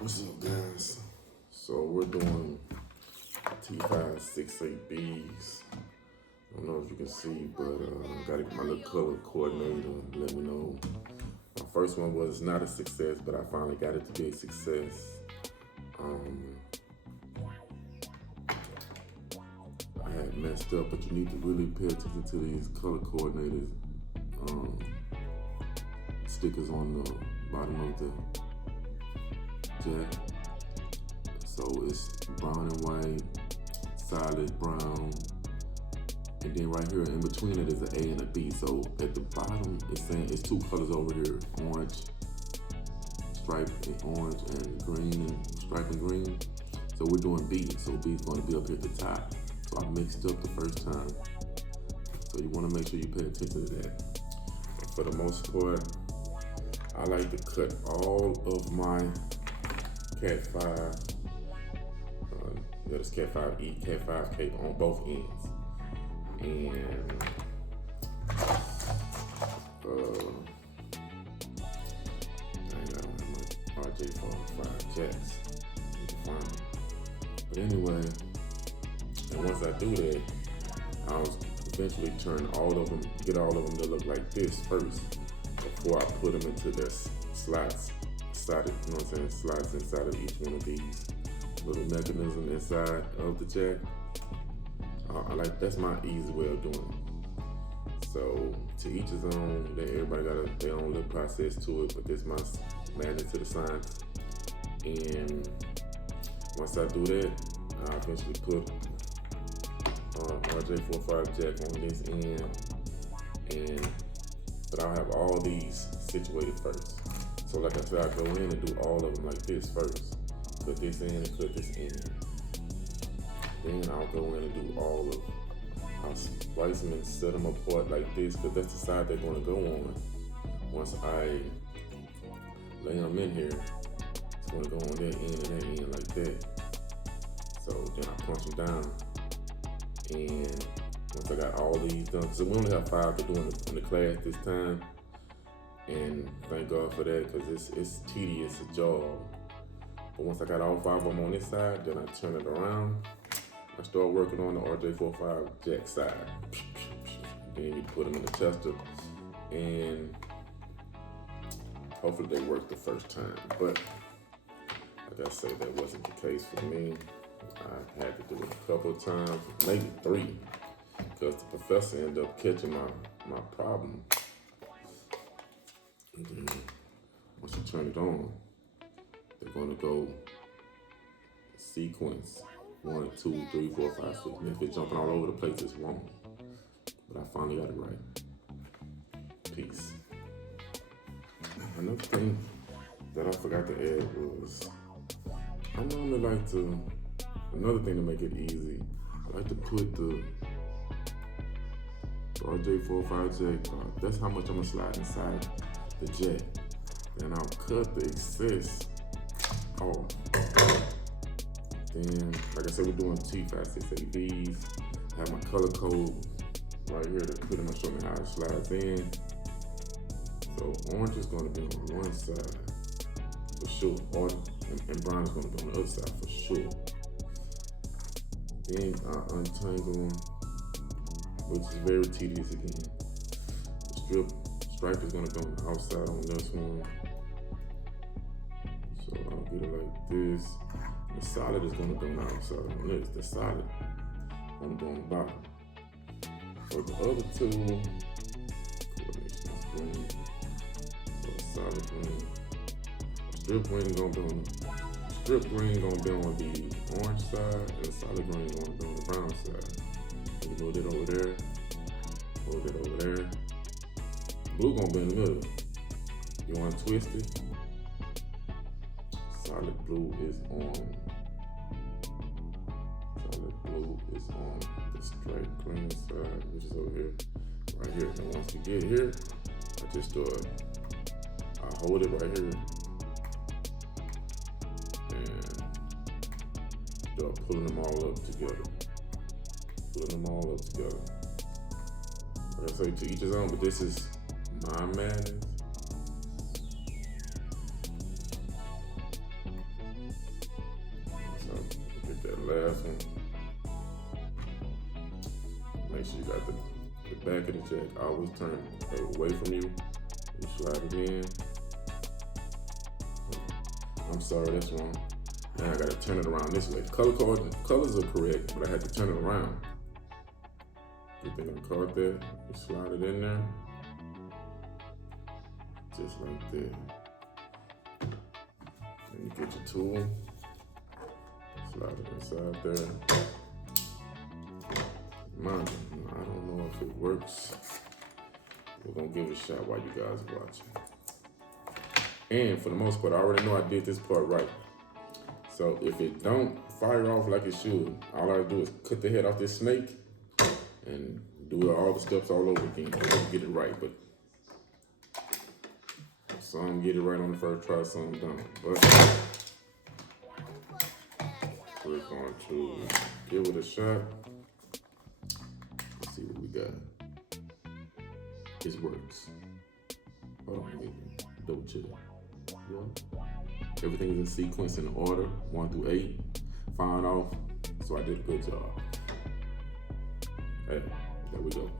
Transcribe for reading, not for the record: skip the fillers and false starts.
What's up, guys? So we're doing T568Bs. I don't know if you can see, but I gotta get my little color coordinator. Let me know. My first one was not a success, but I finally got it to be a success. I had messed up, but you need to really pay attention to these color coordinators. Stickers on the bottom of the jet. So it's brown and white, solid brown, and then right here in between it is an A and a B. So at the bottom it's saying it's two colors over here, orange, stripe and orange, and green and stripe and green. So we're doing B, so B is going to be up here at the top. So I mixed up the first time. So you want to make sure you pay attention to that. And for the most part, I like to cut all of my Cat 5, that is Cat 5E, Cat 5K on both ends. And I don't have my rj45 jacks. Need to find them. But anyway, and once I do that, I'll eventually turn all of them, get all of them to look like this first before I put them into their slots. You know what I'm saying? Slides inside of each one of these little mechanism inside of the jack. That's my easy way of doing it. So to each his own. Everybody got their own little process to it, but this is my madness to the science. And once I do that, I eventually put rj45 jack on this end, but I'll have all these situated first. So like I said, I go in and do all of them like this first. Cut this in and cut this in. Then I'll go in and do I'll splice them and set them apart like this, because that's the side they're going to go on. Once I lay them in here, it's going to go on that end and that end like that. So then I punch them down. And once I got all these done, so we only have 5 to do in the class this time. And thank God for that, because it's tedious, a job. But once I got all 5 of them on this side, then I turn it around. I start working on the rj45 jack side. Then you put them in the tester, and hopefully they work the first time. But like I say, that wasn't the case for me. I had to do it a couple of times, maybe 3, because the professor ended up catching my problem. And then once you turn it on, they're going to go sequence 1, 2, 3, 4, 5, 6. And if it's jumping all over the place, it's wrong. But I finally got it right. Peace. Another thing that I forgot to add was, I normally like to, another thing to make it easy, I like to put the rj45 jack, that's how much I'm going to slide inside the jack. Then I'll cut the excess off. Then, like I said, we're doing T568Bs. I have my color code right here to pretty much show me how it slides in. So orange is going to be on one side for sure, and brown is going to be on the other side for sure. Then I untangle them, which is very tedious again. The stripe is going to go on the outside on this one. So I'll get it like this. The solid is going to go on the outside on this. The solid going to go on the bottom. For the other two, coordination is green. So the solid green. Strip green going to be on the orange side, and the solid green going to be on the brown side. So we hold it over there. Hold it over there. Blue going to be in the middle. You want to twist it? Solid blue is on the straight green side, which is over here, right here. And once you get here, I hold it right here and start pulling them all up together. Like I say, to each his own, but this is my madness. last one. Make sure you got the back of the jack always turn away from you. You slide it in. I'm sorry, that's wrong. Now I gotta turn it around this way. The colors are correct, but I had to turn it around. You think I caught that? You slide it in there. Just like that. Then you get your tool. Slide it inside there. Mind you, I don't know if it works. We're gonna give it a shot while you guys are watching. And for the most part, I already know I did this part right. So if it don't fire off like it should, all I do is cut the head off this snake and do all the steps all over again to get it right. But some get it right on the first try, some don't. But we're going to give it a shot. Let's see what we got. This works. Hold on, let me double check. Yeah. Everything is in sequence in order, 1 through 8. Firing off, so I did a good job. Hey, there we go.